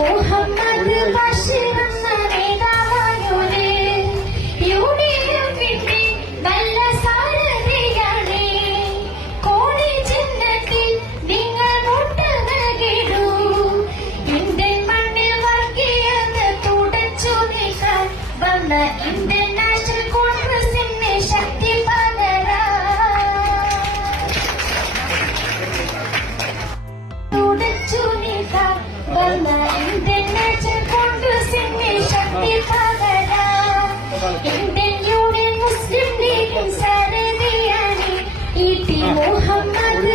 മുഹമ്മദ് ബഷീർ എന്ന നേതാവായോര് യുഡിഎഫിന്റെ നല്ല സാരഥിയാണ്. കോടി ചിഹ്നത്തിൽ നിങ്ങൾ വോട്ട് നൽകിടൂ. ഇന്ത്യൻ മണ്ണിൽ വർഗീയത തുടച്ചു നീക്കാൻ വന്ന ഇന്ത്യൻ നാഷണൽ കോൺഗ്രസിന് ശക്തി ഇന്ത്യൻ യൂണിയൻ മുസ്ലിം ലീഗിൻ സാരഥിയാണ് മുഹമ്മദ്